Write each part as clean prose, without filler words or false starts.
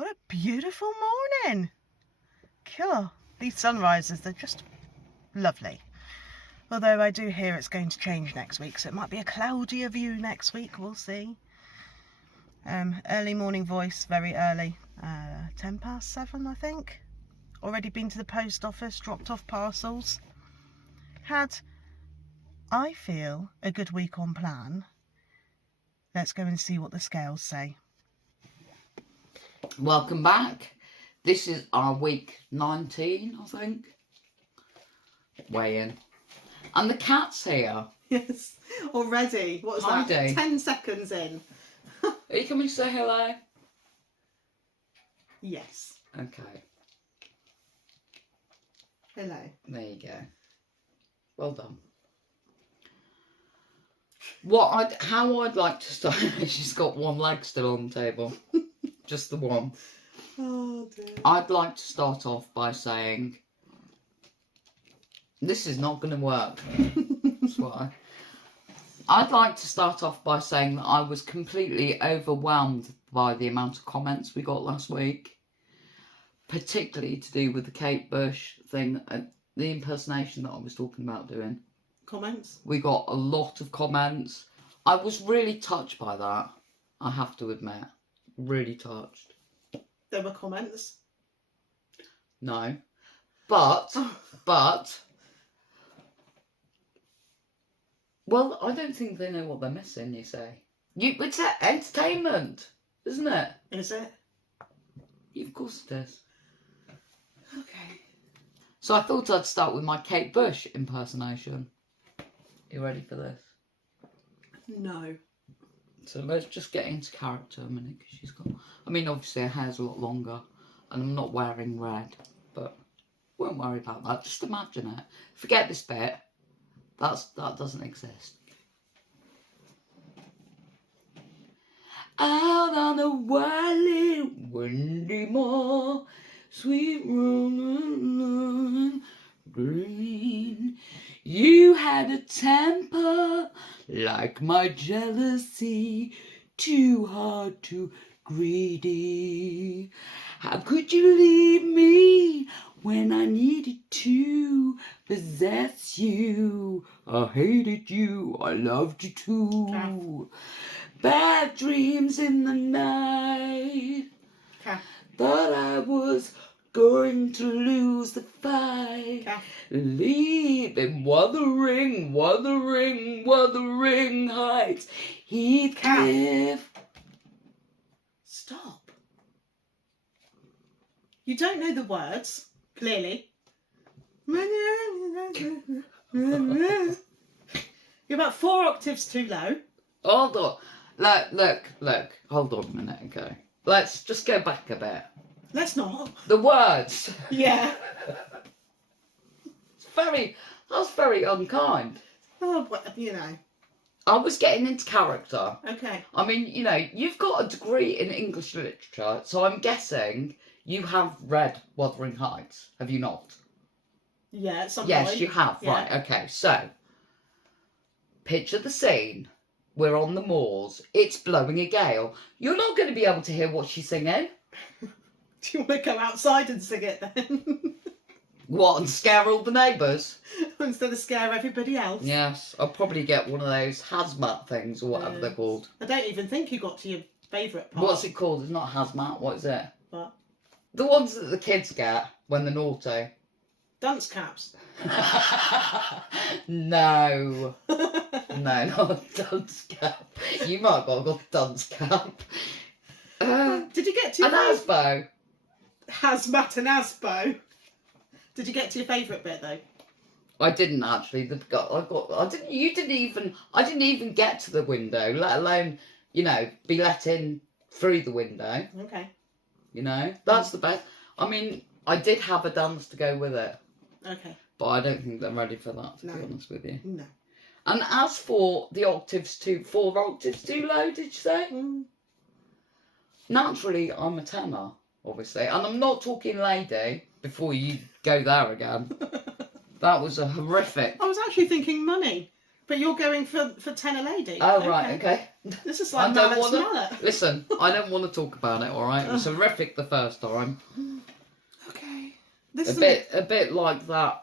What a beautiful morning. Cool. These sunrises, they're just lovely. Although I do hear it's going to change next week, so it might be a cloudier view next week. We'll see. Early morning voice, very early. 7:10, I think. Already been to the post office, dropped off parcels. Had, I feel, a good week on plan. Let's go and see what the scales say. Welcome back. This is our week 19, I think. Weigh-in. And the cat's here. Yes, already. What was that? Heidi. 10 seconds in. Are you coming to say hello? Yes. Okay. Hello. There you go. Well done. How I'd like to start. She's got one leg still on the table. Just the one. Oh dear. I'd like to start off by saying this is not going to work. That's why. I'd like to start off by saying that I was completely overwhelmed by the amount of comments we got last week, particularly to do with the Kate Bush thing, the impersonation that I was talking about doing. Comments? We got a lot of comments. I was really touched by that, I have to admit. Really touched. There were comments? No. But, well, I don't think they know what they're missing, you say. It's entertainment, isn't it? Is it? Yeah, of course it is. Okay. So I thought I'd start with my Kate Bush impersonation. You ready for this? No. So let's just get into character a minute, because she's got... I mean, obviously her hair's a lot longer, and I'm not wearing red, but won't worry about that. Just imagine it. Forget this bit. That doesn't exist. Out on the wily, windy moor, sweet rolling green, you had a temper like my jealousy, too hard, too greedy. How could you leave me when I needed to possess you? I hated you, I loved you too. Cath. Bad dreams in the night. Cath. Thought I was going to lose the fight. Cath. Leaving Wuthering Heights, Heathcliff. Stop. You don't know the words, clearly. You're about 4 octaves too low. Hold on. Look. Hold on a minute, okay. Let's just go back a bit. Let's not. The words. Yeah. That's very unkind. Oh, but, you know. I was getting into character. Okay. I mean, you know, you've got a degree in English literature, so I'm guessing you have read Wuthering Heights, have you not? Yeah, at some Yes, point. you have, Yeah. right, okay, so, picture the scene. We're on the moors, it's blowing a gale. You're not going to be able to hear what she's singing. Do you want to go outside and sing it then? What, and scare all the neighbours? Instead of scare everybody else? Yes, I'll probably get one of those hazmat things or whatever they're called. I don't even think you got to your favourite part. What's it called? It's not hazmat, what is it? What? The ones that the kids get when they're naughty. Dunce caps. No. No, not a dunce cap. You might have got a dunce cap. Did you get to your An asbo. hazmat and asbo? Did you get to your favourite bit though? I didn't actually. I didn't even get to the window, let alone, you know, be let in through the window. Okay. You know, that's the best. I mean, I did have a dance to go with it. Okay. But I don't think they're ready for that, to be No. honest with you. No. And as for the octaves 4 octaves too low, did you say? Naturally, I'm a tenor, obviously. And I'm not talking lady, before you go there again. That was a horrific... I was actually thinking money. But you're going for Tenor Lady. Oh, right, okay. This is I like don't Mallet's wanna- Mallet. Listen, I don't want to talk about it, alright? It was horrific the first time. Okay. This A is bit like that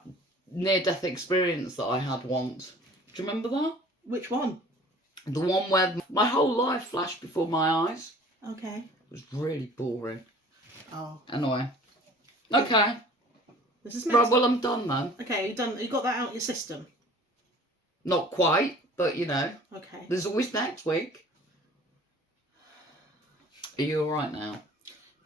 near-death experience that I had once. Do you remember that? Which one? The one where my whole life flashed before my eyes. Okay. It was really boring. Oh. Anyway. Okay. This is Right, well, I'm done then. Okay, you done. You got that out your system. Not quite, but you know. Okay. There's always next week. Are you alright now?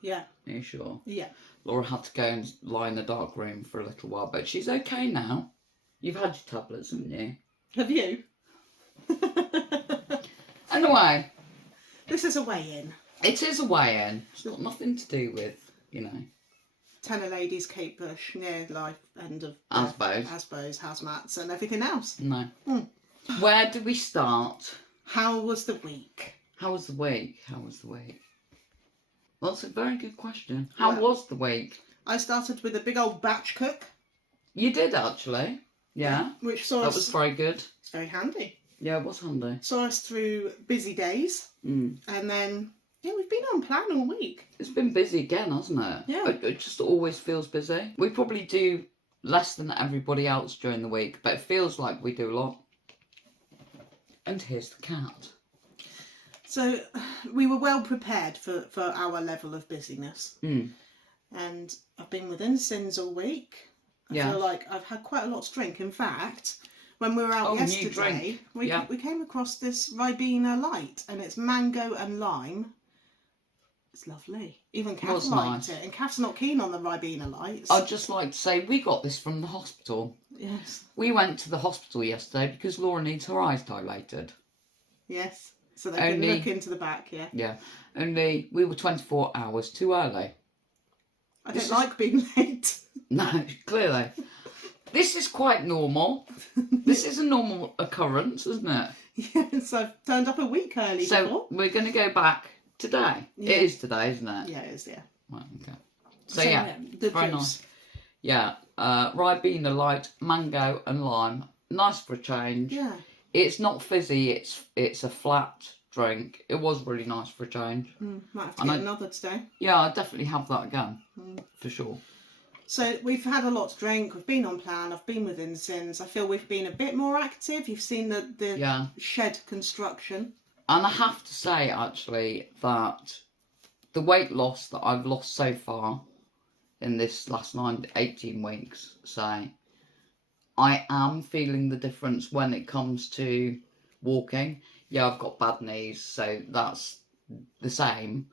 Yeah. Are you sure? Yeah. Laura had to go and lie in a dark room for a little while, but she's okay now. You've had your tablets, haven't you? Have you? Anyway. This is a weigh-in. It is a weigh-in. It's got nothing to do with, you know. Tenor Ladies, Kate Bush, near life end of Asbos, housemats, and everything else. No. Where do we start? How was the week? How was the week? Well, that's a very good question. How was the week? I started with a big old batch cook. You did actually. Yeah. Which saw us. That was very good. It's very handy. Yeah, it was handy. Saw us through busy days, and then we've been on plan all week. It's been busy again, hasn't it? Yeah. It just always feels busy. We probably do less than everybody else during the week, but it feels like we do a lot. And here's the cat. So we were well prepared for our level of busyness. And I've been within sins all week. I feel like I've had quite a lot to drink. In fact, when we were out yesterday, we came across this Ribena Light, and it's mango and lime. It's lovely. Even Cath liked it, and Cath's not keen on the Ribena Lights. I'd just like to say we got this from the hospital. Yes. We went to the hospital yesterday because Laura needs her eyes dilated. Yes. So they can look into the back, yeah. Yeah. Only we were 24 hours too early. I don't like being late. No, clearly. This is quite normal. This is a normal occurrence, isn't it? Yes, I've turned up a week early before. We're going to go back today. Yeah. It is today, isn't it? Yeah, it is, yeah. Right, okay. So yeah, the very juice. nice. Yeah, Ribena Light, mango and lime. Nice for a change. Yeah. It's not fizzy, it's a flat drink. It was really nice for a change. Might have to get another today. Yeah, I'll definitely have that again. For sure. So we've had a lot to drink, we've been on plan, I've been within sins. I feel we've been a bit more active. You've seen the shed construction. And I have to say, actually, that the weight loss that I've lost so far in this last 18 weeks, say, I am feeling the difference when it comes to walking. Yeah, I've got bad knees, so that's the same.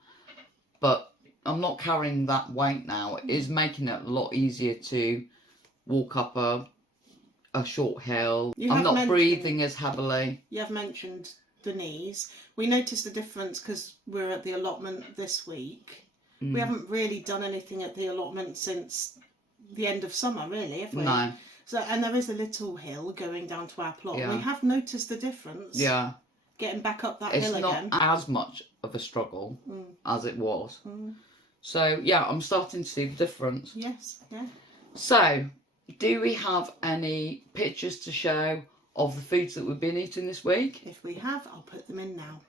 But I'm not carrying that weight now. It is making it a lot easier to walk up a short hill. I'm not breathing as heavily. You have mentioned the knees. We noticed the difference because we're at the allotment this week. We haven't really done anything at the allotment since the end of summer, really, have we? No. So, and there is a little hill going down to our plot. Yeah. We have noticed the difference. Yeah. Getting back up that hill again. It's not as much of a struggle as it was. So, yeah, I'm starting to see the difference. Yes, yeah. So, do we have any pictures to show of the foods that we've been eating this week? If we have, I'll put them in now.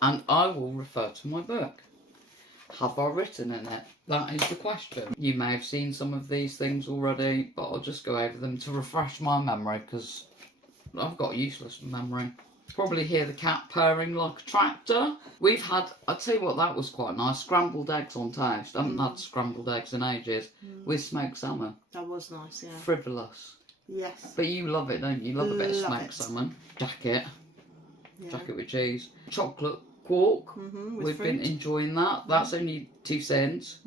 And I will refer to my book. Have I written in it? That is the question. You may have seen some of these things already, but I'll just go over them to refresh my memory because I've got useless memory. Probably hear the cat purring like a tractor. We've had, I'd tell you what, that was quite nice. Scrambled eggs on toast. I haven't had scrambled eggs in ages. With smoked salmon. That was nice, yeah. Frivolous. Yes. But you love it, don't you? You love a bit of smoked salmon. Jacket. Yeah. Jacket with cheese. Chocolate quark. We've been enjoying that. That's only 2 cents.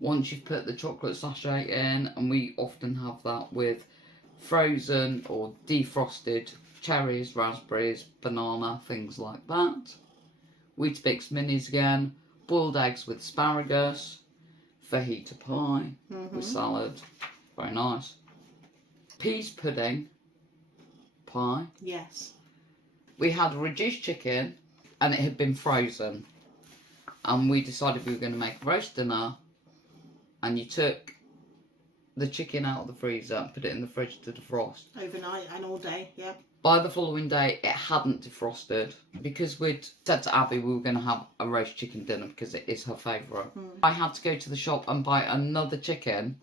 Once you've put the chocolate sachet in, and we often have that with frozen or defrosted cherries, raspberries, banana, things like that. Weetabix minis again. Boiled eggs with asparagus. Fajita pie with salad. Very nice. Peas pudding pie. Yes. We had reduced chicken and it had been frozen. And we decided we were going to make a roast dinner. And you took the chicken out of the freezer and put it in the fridge to defrost. Overnight and all day, yeah. By the following day, it hadn't defrosted because we'd said to Abby we were going to have a roast chicken dinner because it is her favourite. I had to go to the shop and buy another chicken.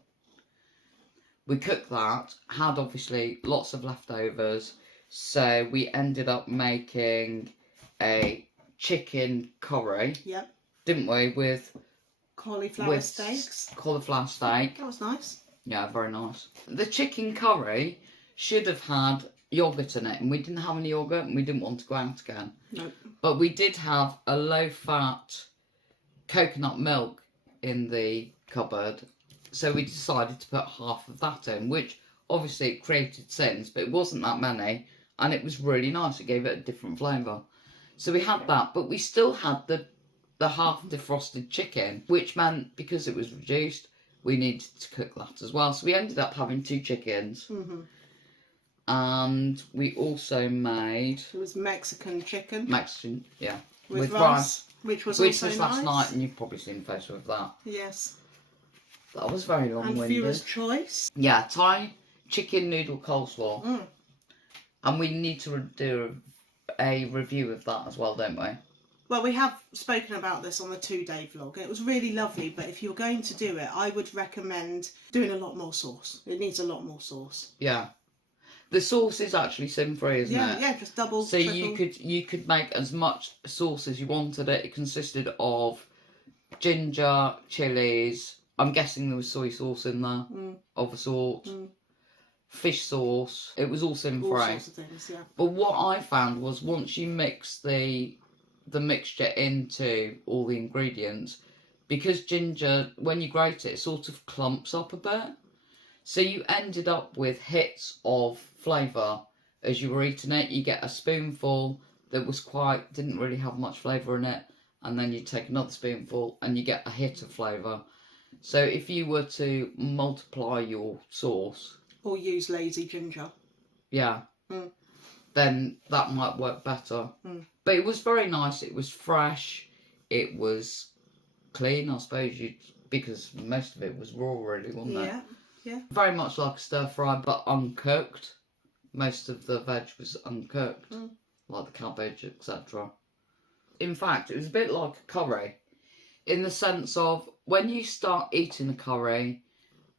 We cooked that, had obviously lots of leftovers, so we ended up making a chicken curry. Yep. Didn't we? With cauliflower steaks. Cauliflower steak. That was nice. Yeah, very nice. The chicken curry should have had yoghurt in it, and we didn't have any yoghurt, and we didn't want to go out again. Nope. But we did have a low-fat coconut milk in the cupboard, so we decided to put half of that in, which obviously created sins, but it wasn't that many, and it was really nice. It gave it a different flavour. So we had that, but we still had the half defrosted chicken, which meant because it was reduced, we needed to cook that as well. So we ended up having 2 chickens. Mm-hmm. And we also made... It was Mexican chicken. Mexican, yeah. With rice, which was also nice. last night, and you've probably seen a photo of that. Yes. That was very long-winded. And viewer's choice. Yeah, Thai chicken noodle coleslaw. Mm. And we need to do a review of that as well, don't we? Well, we have spoken about this on the 2-day vlog, and it was really lovely, but if you're going to do it, I would recommend doing a lot more sauce. It needs a lot more sauce. Yeah. The sauce is actually sin-free, isn't it? Yeah, just double, So triple. you could make as much sauce as you wanted it. It consisted of ginger, chilies. I'm guessing there was soy sauce in there of a sort. Fish sauce. It was all sin-free. All sorts of things, yeah. But what I found was once you mix the mixture into all the ingredients, because ginger, when you grate it, it sort of clumps up a bit. So you ended up with hits of flavour as you were eating it. You get a spoonful that was didn't really have much flavour in it, and then you take another spoonful and you get a hit of flavour. So if you were to multiply your sauce... Or use lazy ginger. Yeah. Then that might work better. But it was very nice. It was fresh. It was clean, I suppose, because most of it was raw, really, wasn't it? Yeah. Very much like a stir fry, but uncooked. Most of the veg was uncooked, like the cabbage, etc. In fact, it was a bit like a curry, in the sense of when you start eating a curry,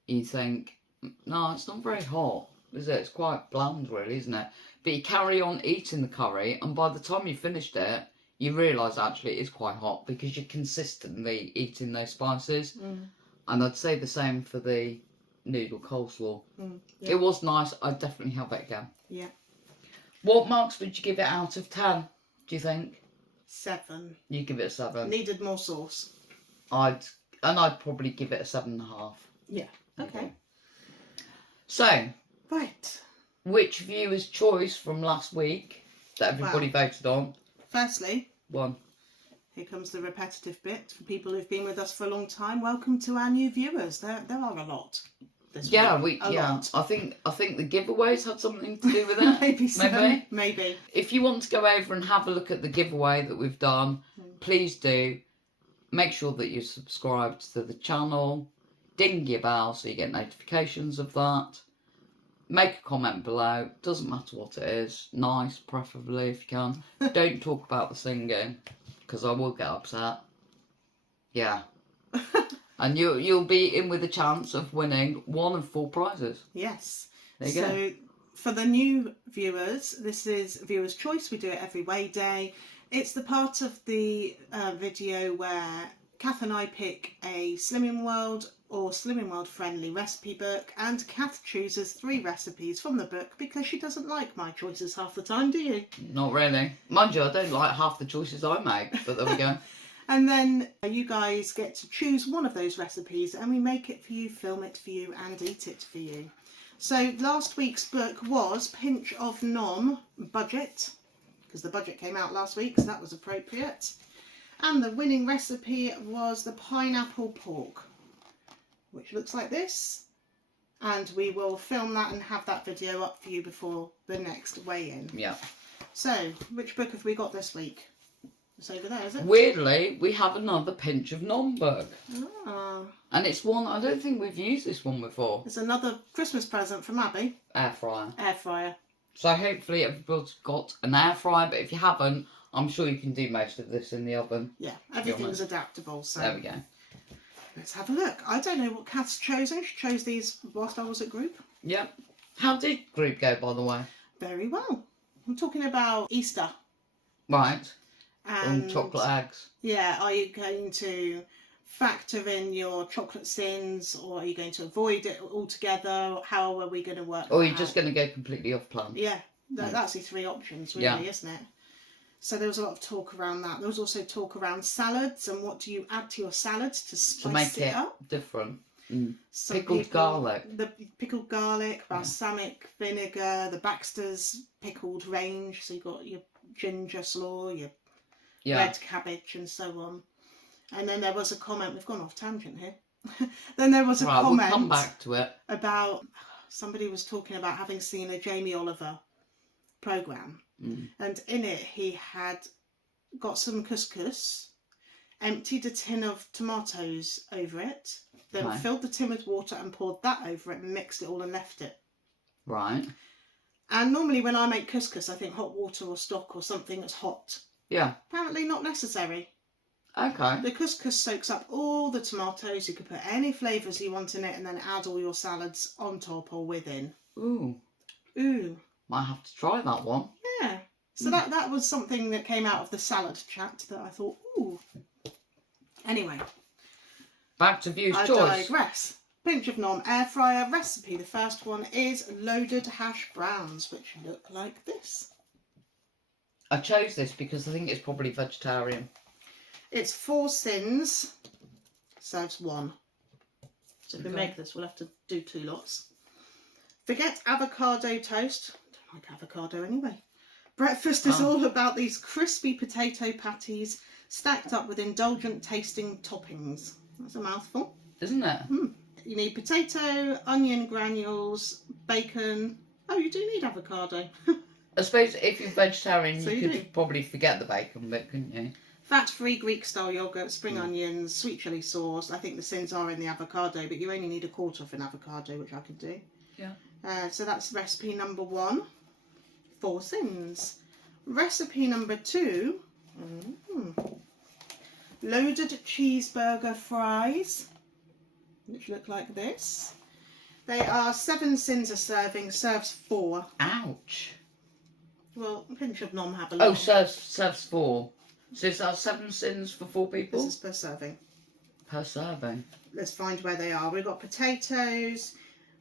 you think, no, it's not very hot, is it? It's quite bland, really, isn't it? But you carry on eating the curry, and by the time you finished it, you realise actually it is quite hot because you're consistently eating those spices. And I'd say the same for the noodle coleslaw. Yeah. It was nice. I'd definitely have it again. Yeah. What marks would you give it out of 10, do you think? 7. You give it a 7. Needed more sauce. I'd probably give it a 7.5. Yeah. Okay. So, right. Which viewer's choice from last week that everybody voted on? Firstly, 1. Here comes the repetitive bit for people who've been with us for a long time. Welcome to our new viewers. There are a lot. This week. A lot. I think the giveaways had something to do with it. Maybe so. Maybe. If you want to go over and have a look at the giveaway that we've done, please do. Make sure that you're subscribed to the channel. Ding your bell so you get notifications of that. Make a comment below. Doesn't matter what it is. Nice, preferably, if you can. Don't talk about the singing, because I will get upset. Yeah. And you'll be in with a chance of winning 1 of 4 prizes. Yes. There you go. So, for the new viewers, this is Viewer's Choice. We do it every Way Day. It's the part of the video where Cath and I pick a Slimming World or Slimming World friendly recipe book, and Cath chooses 3 recipes from the book because she doesn't like my choices half the time, do you? Not really. Mind you, I don't like half the choices I make, but there we go. And then you guys get to choose one of those recipes and we make it for you, film it for you and eat it for you. So last week's book was Pinch of Nom Budget, because the budget came out last week, so that was appropriate. And the winning recipe was the pineapple pork, which looks like this. and we will film that and have that video up for you before the next weigh-in. Yeah. So, which book have we got this week? It's over there, is it? Weirdly, we have another Pinch of Nom book. Ah. And it's one, I don't think we've used this one before. It's another Christmas present from Abby. Air fryer. Air fryer. So hopefully everybody's got an air fryer, but if you haven't, I'm sure you can do most of this in the oven. Yeah, everything's adaptable. So there we go. Let's have a look. I don't know what Cath's chosen. She chose these whilst I was at group. Yep. How did group go, by the way? Very well. I'm talking about Easter. Right. And chocolate eggs. Yeah, are you going to factor in your chocolate sins, or are you going to avoid it altogether? How are we going to work Or are you that just out? going to go completely off plan? Yeah, that's the three options, really, isn't it? So there was a lot of talk around that. There was also talk around salads and what do you add to your salads to spice make it up. different. Pickled garlic. The pickled garlic, balsamic vinegar, the Baxter's pickled range. So you've got your ginger slaw, your red cabbage and so on. And then there was a comment, we've gone off tangent here. Then there was a comment we'll come back to it. about, somebody was talking about having seen a Jamie Oliver programme. And in it he had got some couscous, emptied a tin of tomatoes over it, then filled the tin with water and poured that over it and mixed it all and left it. Right. And normally when I make couscous I think hot water or stock or something that's hot. Yeah. Apparently not necessary. Okay. The couscous soaks up all the tomatoes. You could put any flavours you want in it and then add all your salads on top or within. Ooh. Might have to try that one. Yeah. So that was something that came out of the salad chat that I thought, ooh. Anyway. Back to View's choice. I digress. Pinch of Nom air fryer recipe. The first one is loaded hash browns, which look like this. I chose this because I think it's probably vegetarian. It's 4 sins, serves 1. So if we make this, we'll have to do 2 lots. Forget avocado toast. I don't like avocado anyway. Breakfast is all about these crispy potato patties stacked up with indulgent tasting toppings. That's a mouthful. Isn't it? You need potato, onion granules, bacon. Oh, you do need avocado. I suppose if you're vegetarian, So you you could do. probably forget the bacon bit, couldn't you? Fat-free Greek-style yoghurt, spring onions, sweet chilli sauce. I think the sins are in the avocado, but you only need 1/4 of an avocado, which I can do. Yeah. So that's recipe number 1. 4 sins. Recipe number 2. Loaded cheeseburger fries, which look like this. They are 7 sins a serving, serves 4. Ouch. Well, a pinch of Nom have a lot. Oh, serves 4. So is that 7 sins for 4 people? This is per serving. Per serving. Let's find where they are. We've got potatoes,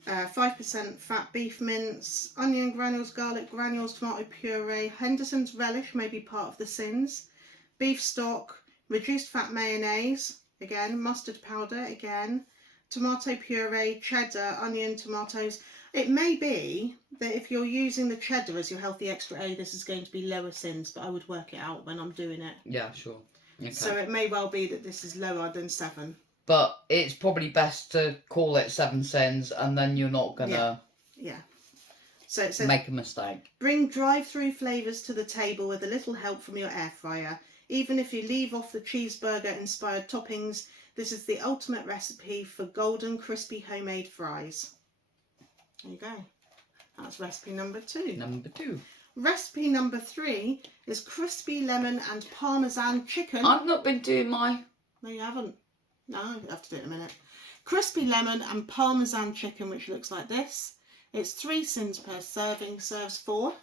5% fat beef mince, onion granules, garlic granules, tomato puree, Henderson's relish may be part of the sins, beef stock, reduced fat mayonnaise, again, mustard powder, again, tomato puree, cheddar, onion, tomatoes. It may be that if you're using the cheddar as your healthy extra A, this is going to be lower sins, but I would work it out when I'm doing it. Yeah, sure. Okay. So it may well be that this is lower than 7. But it's probably best to call it 7 sins and then you're not going to So it says, make a mistake. bring drive-through flavours to the table with a little help from your air fryer. Even if you leave off the cheeseburger-inspired toppings, this is the ultimate recipe for golden, crispy homemade fries. There you go. That's recipe number 2. Number 2. Recipe number 3 is crispy lemon and parmesan chicken. I've not been doing my... No, you haven't. No, I'll have to do it in a minute. Crispy lemon and parmesan chicken, which looks like this. It's 3 sins per serving, serves 4.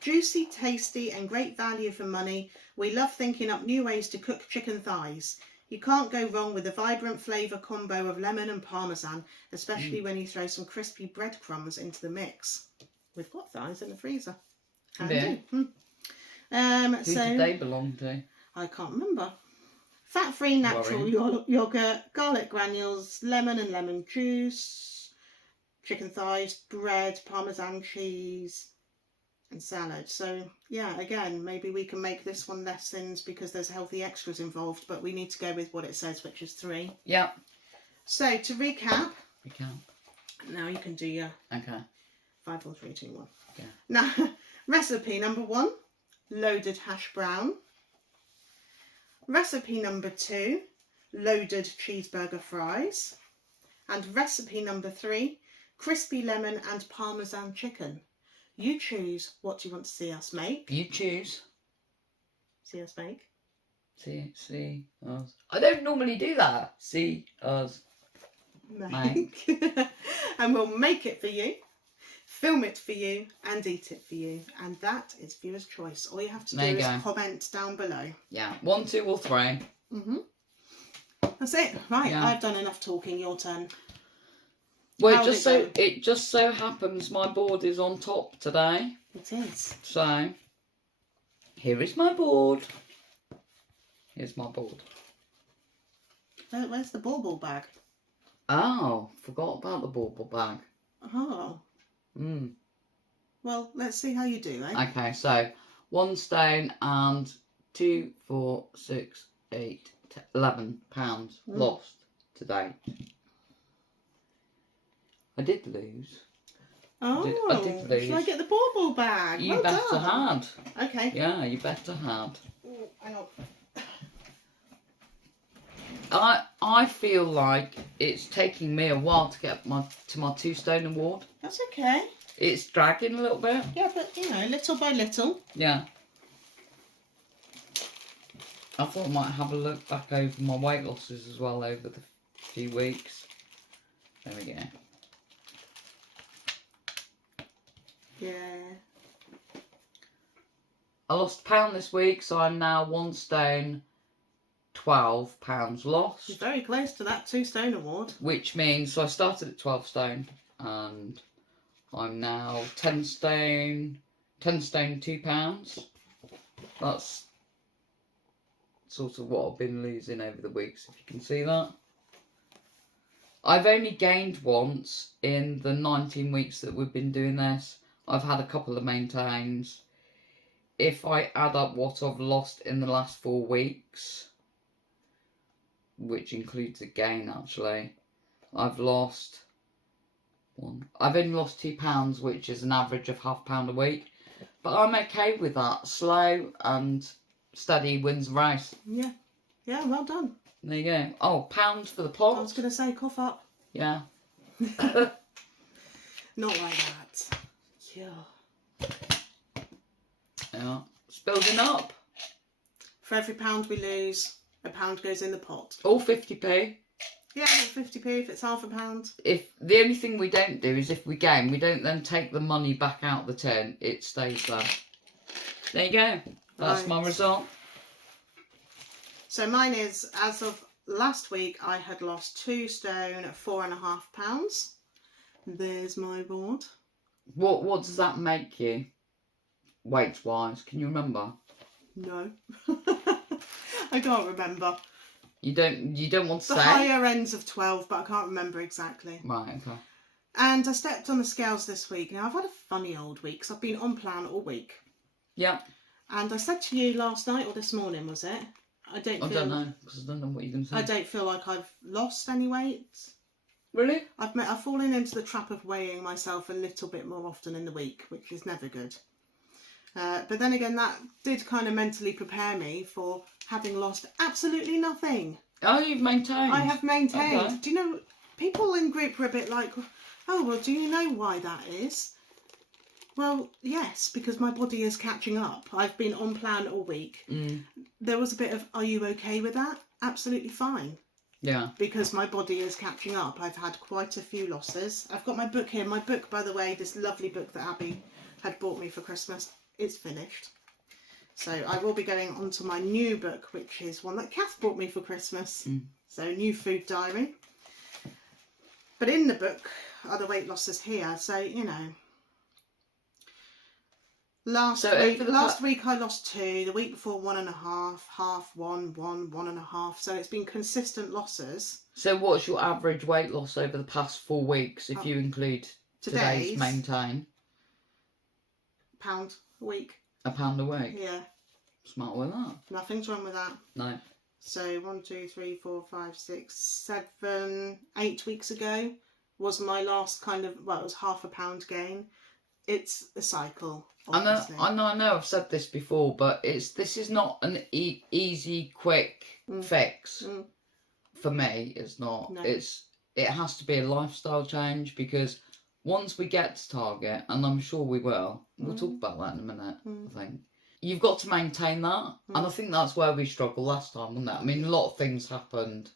Juicy, tasty and great value for money. We love thinking up new ways to cook chicken thighs. You can't go wrong with the vibrant flavour combo of lemon and parmesan, especially when you throw some crispy breadcrumbs into the mix. We've got thighs in the freezer. Handy. Who So did they belong to? I can't remember. Fat-free natural yoghurt, garlic granules, lemon and lemon juice, chicken thighs, bread, parmesan cheese and salad. So yeah, again, maybe we can make this one less sins because there's healthy extras involved, but we need to go with what it says, which is 3. Yeah. So to recap, Now you can do your Okay. 5, 4, 3, 2, 1. Yeah. Now, recipe number 1, loaded hash brown. Recipe number 2, loaded cheeseburger fries. And recipe number 3, crispy lemon and parmesan chicken. You choose what you want to see us make. You choose. See us make. See us. I don't normally do that. See us make. And we'll make it for you, film it for you, and eat it for you. And that is viewer's choice. All you have to do is comment down below. Yeah, 1, 2, or 3. That's it. Right, Yeah. I've done enough talking. Your turn. Well, it just so happens my board is on top today. It is. So, here is my board. Here's my board. Where's the bauble bag? Oh, forgot about the bauble bag. Oh. Well, let's see how you do, eh? Okay, so 1 stone and 2, 4, 6, 8, 10, 11 pounds lost to date. I did lose. Oh, I did lose. Shall I get the bauble bag? You well better done. had. Okay. Yeah, you better had. Ooh, hang on. I feel like it's taking me a while to get to my 2 stone award. That's okay. It's dragging a little bit. Yeah, but you know, little by little. Yeah. I thought I might have a look back over my weight losses as well over the few weeks. There we go. Yeah. I lost a pound this week, so I'm now 1 stone, 12 pounds lost. You're very close to that 2 stone award. Which means, so I started at 12 stone and I'm now 10 stone, 2 pounds. That's sort of what I've been losing over the weeks, if you can see that. I've only gained once in the 19 weeks that we've been doing this. I've had a couple of maintains. If I add up what I've lost in the last 4 weeks, which includes a gain actually, I've lost I've only lost £2, which is an average of £0.5 a week. But I'm okay with that. Slow and steady wins the race. Yeah. Yeah, well done. There you go. Oh, pounds for the pot. I was going to say, cough up. Yeah. Not like that. Yeah. Yeah. It's building up. For every £1 we lose, £1 goes in the pot. All 50p. Yeah, 50p if it's £0.5. If the only thing we don't do is if we gain, we don't then take the money back out the tin. It stays there. There you go. That's my result. So mine is, as of last week, I had lost 2 stone at 4.5 pounds. There's my board. What does that make you, weight wise? Can you remember? No, I can't remember. You don't want to say? The higher ends of 12, but I can't remember exactly. Right, okay. And I stepped on the scales this week. Now, I've had a funny old week because I've been on plan all week. Yeah. And I said to you last night, or this morning, was it? I don't know, because I don't know what you're going to say. I don't feel like I've lost any weight. Really? I've fallen into the trap of weighing myself a little bit more often in the week, which is never good. But then again, that did kind of mentally prepare me for having lost absolutely nothing. Oh, you've maintained. I have maintained. Okay. Do you know, people in group were a bit like, oh, well, do you know why that is? Well, yes, because my body is catching up. I've been on plan all week. There was a bit of, are you okay with that? Absolutely fine. Yeah. Because my body is catching up. I've had quite a few losses. I've got my book here. My book, by the way, this lovely book that Abby had bought me for Christmas, it's finished. So I will be going on to my new book, which is one that Cath bought me for Christmas. So, New Food Diary. But in the book are the weight losses here. So, you know, last week I lost 2. The week before 1.5, half 1, 1.5. So it's been consistent losses. So what's your average weight loss over the past 4 weeks, if you include today's maintain? £1 a week. £1 a week? Yeah. Smart with that. Nothing's wrong with that. No. So 1, 2, 3, 4, 5, 6, 7, 8 weeks ago, was my last kind of, well, it was £0.5 gain. It's a cycle, I obviously. know I've said this before, but this is not an easy, quick fix. For me. It's not. No. It has to be a lifestyle change, because once we get to target, and I'm sure we will, we'll talk about that in a minute, I think. You've got to maintain that. And I think that's where we struggled last time, wasn't it? I mean, a lot of things happened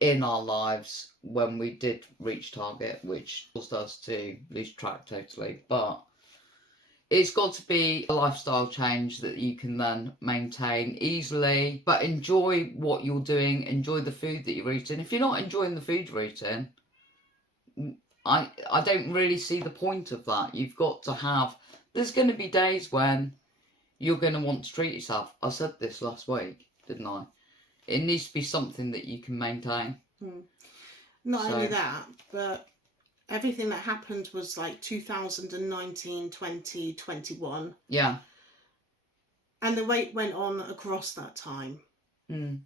in our lives when we did reach target, which caused us to lose track totally. But it's got to be a lifestyle change that you can then maintain easily, but enjoy what you're doing, enjoy the food that you're eating. If you're not enjoying the food you're eating, I don't really see the point of that. You've got to have, there's going to be days when you're going to want to treat yourself. I said this last week, didn't I? It needs to be something that you can maintain. Not only that, but everything that happened was like 2019, 20, 21. Yeah. And the weight went on across that time.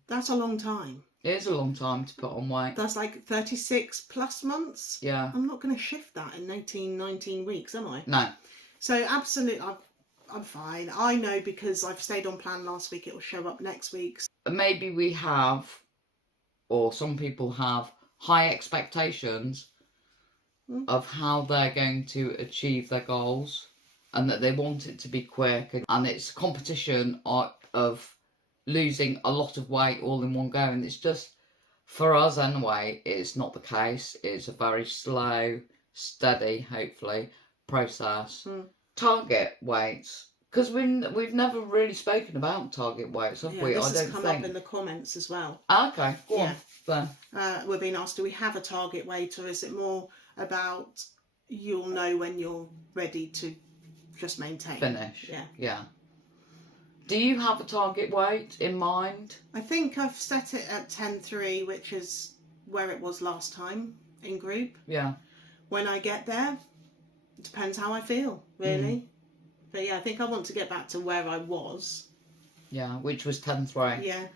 That's a long time. It is a long time to put on weight. That's like 36 plus months. Yeah. I'm not going to shift that in 18, 19 weeks, am I? No. So absolutely, I'm fine. I know, because I've stayed on plan last week, it will show up next week. Maybe we have, or some people have, high expectations of how they're going to achieve their goals, and that they want it to be quick, and it's competition of losing a lot of weight all in one go. And it's just, for us anyway, it's not the case. It's a very slow, steady, hopefully, process. Target weights, because we've never really spoken about target weights, have we? This I has don't come think. up in the comments as well. Okay, go on. Then. We're being asked, do we have a target weight, or is it more about you'll know when you're ready to just maintain? Finish. Yeah. Do you have a target weight in mind? I think I've set it at 10.3, which is where it was last time in group. Yeah. When I get there, it depends how I feel, really. But yeah, I think I want to get back to where I was. Yeah, which was 10.3. Yeah.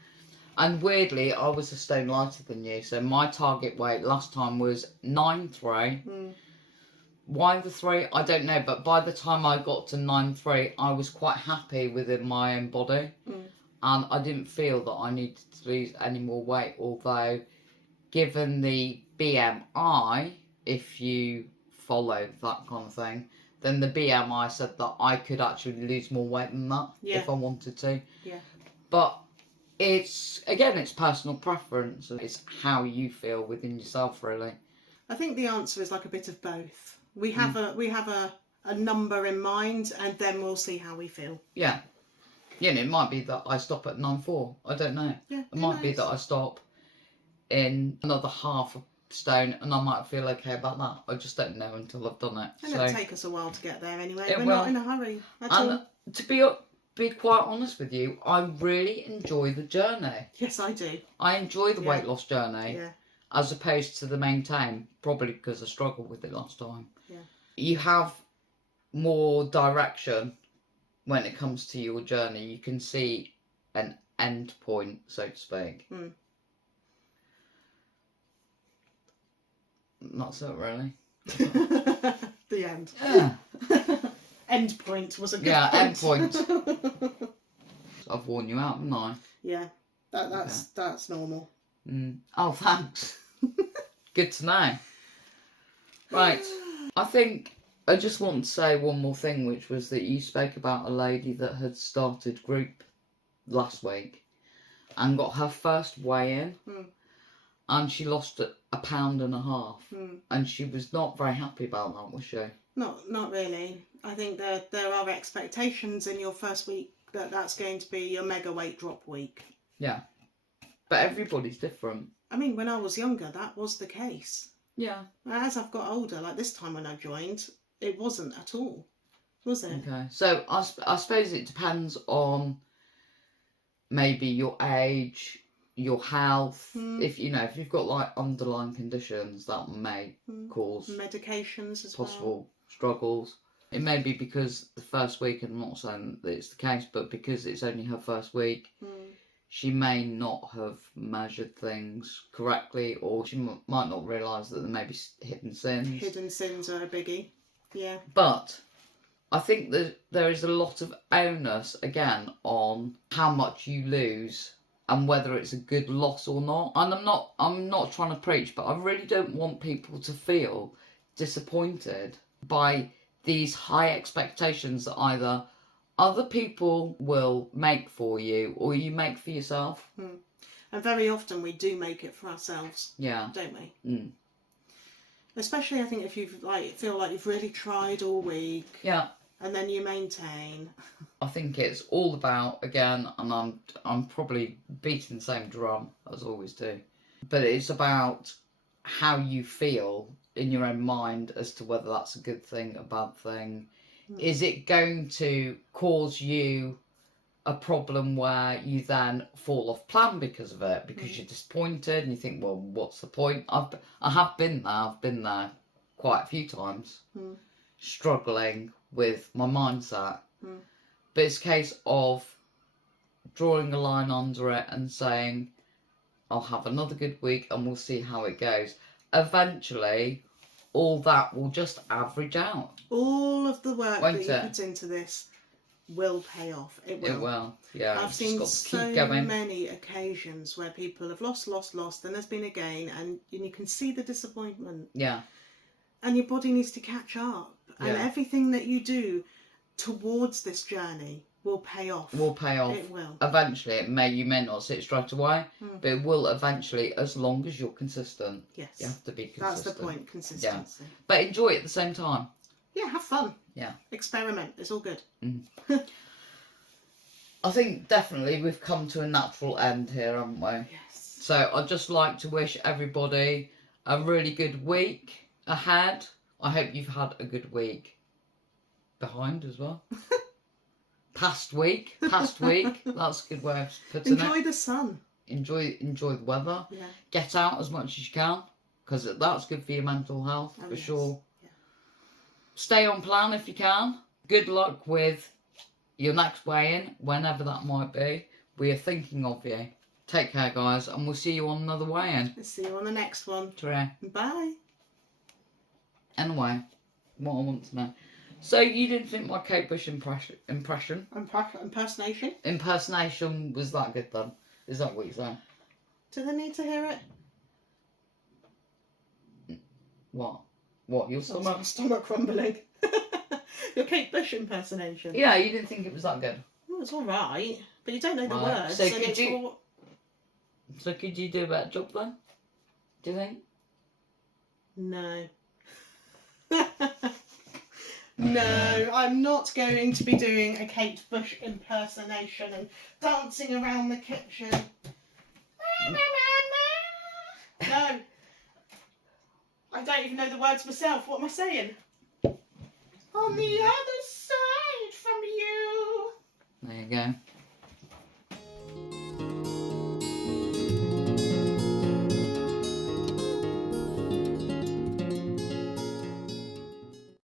And weirdly, I was a stone lighter than you, so my target weight last time was 9.3. Why the 3? I don't know, but by the time I got to 9.3, I was quite happy within my own body. And I didn't feel that I needed to lose any more weight, although given the BMI, if you follow that kind of thing, then the BMI said that I could actually lose more weight than that if I wanted to. Yeah. But it's personal preference. It's how you feel within yourself, really. I think the answer is like a bit of both. We have a number in mind, and then we'll see how we feel. Yeah. Yeah, and it might be that I stop at 9.4. I don't know. Yeah, it might be that I stop in another half a stone, and I might feel okay about that. I just don't know until I've done it. And it'll take us a while to get there anyway. We're not in a hurry at all. To be quite honest with you, I really enjoy the journey. Yes, I do. I enjoy the weight loss journey. Yeah. As opposed to the maintain, probably because I struggled with it last time. Yeah. You have more direction when it comes to your journey. You can see an end point, so to speak. That's it, really. The end. Yeah. End point was a good point. end point. I've worn you out, haven't I? Yeah, that's normal. Oh, thanks. Good to know. Right. I think I just want to say one more thing, which was that you spoke about a lady that had started group last week and got her first weigh-in, and she lost £1.5 pound, and she was not very happy about that, was she? Not really. I think there are expectations in your first week that's going to be your mega weight drop week. Yeah. But everybody's different. I mean, when I was younger, that was the case. Yeah. As I've got older, like this time when I joined, it wasn't at all, was it? Okay. So I suppose it depends on maybe your age, your health. If you've got like underlying conditions that may cause medications as possible struggles. It may be because the first week, and I'm not saying that it's the case, but because it's only her first week, she may not have measured things correctly, or she might not realise that there may be hidden sins. Hidden sins are a biggie. Yeah. But I think that there is a lot of onus, again, on how much you lose and whether it's a good loss or not. And I'm not trying to preach, but I really don't want people to feel disappointed by these high expectations that either other people will make for you or you make for yourself. And very often we do make it for ourselves. Yeah. Don't we? Especially, I think, if you feel like you've really tried all week. Yeah. And then you maintain. I think it's all about, again, and I'm probably beating the same drum as I always do, but it's about how you feel in your own mind as to whether that's a good thing, a bad thing. Is it going to cause you a problem where you then fall off plan because of it, because you're disappointed and you think, well, what's the point? I have been there. I've been there quite a few times, struggling with my mindset. But it's a case of drawing a line under it and saying, I'll have another good week and we'll see how it goes. Eventually, all that will just average out. All of the work Won't that you it? put into this will pay off. It will. It will, yeah. I've seen so many occasions where people have lost, then there's been a gain, and you can see the disappointment. Yeah. And your body needs to catch up. Yeah. And everything that you do towards this journey will pay off. Will pay off. It will. Eventually, you may not see it straight away, but it will eventually, as long as you're consistent. Yes. You have to be consistent. That's the point, consistency. Yeah. But enjoy it at the same time. Yeah, have fun. Yeah. Experiment. It's all good. I think definitely we've come to a natural end here, haven't we? Yes. So I'd just like to wish everybody a really good week ahead. I hope you've had a good week behind as well. Past week. That's a good way of putting it. Enjoy the sun. Enjoy the weather. Yeah. Get out as much as you can, because that's good for your mental health, for sure. Yeah. Stay on plan if you can. Good luck with your next weigh-in, whenever that might be. We are thinking of you. Take care, guys, and we'll see you on another weigh-in. See you on the next one. Ta-ra. Bye. Anyway, what I want to know. So you didn't think my Kate Bush impersonation was that good then? Is that what you're saying? Do they need to hear it? What? Your stomach? My stomach crumbling. Your Kate Bush impersonation. Yeah, you didn't think it was that good? Well, it's all right, but you don't know the Right. words. So could you do a better job then? Do you think? No. No, I'm not going to be doing a Kate Bush impersonation and dancing around the kitchen. No. I don't even know the words myself. What am I saying? On the other side from you. There you go.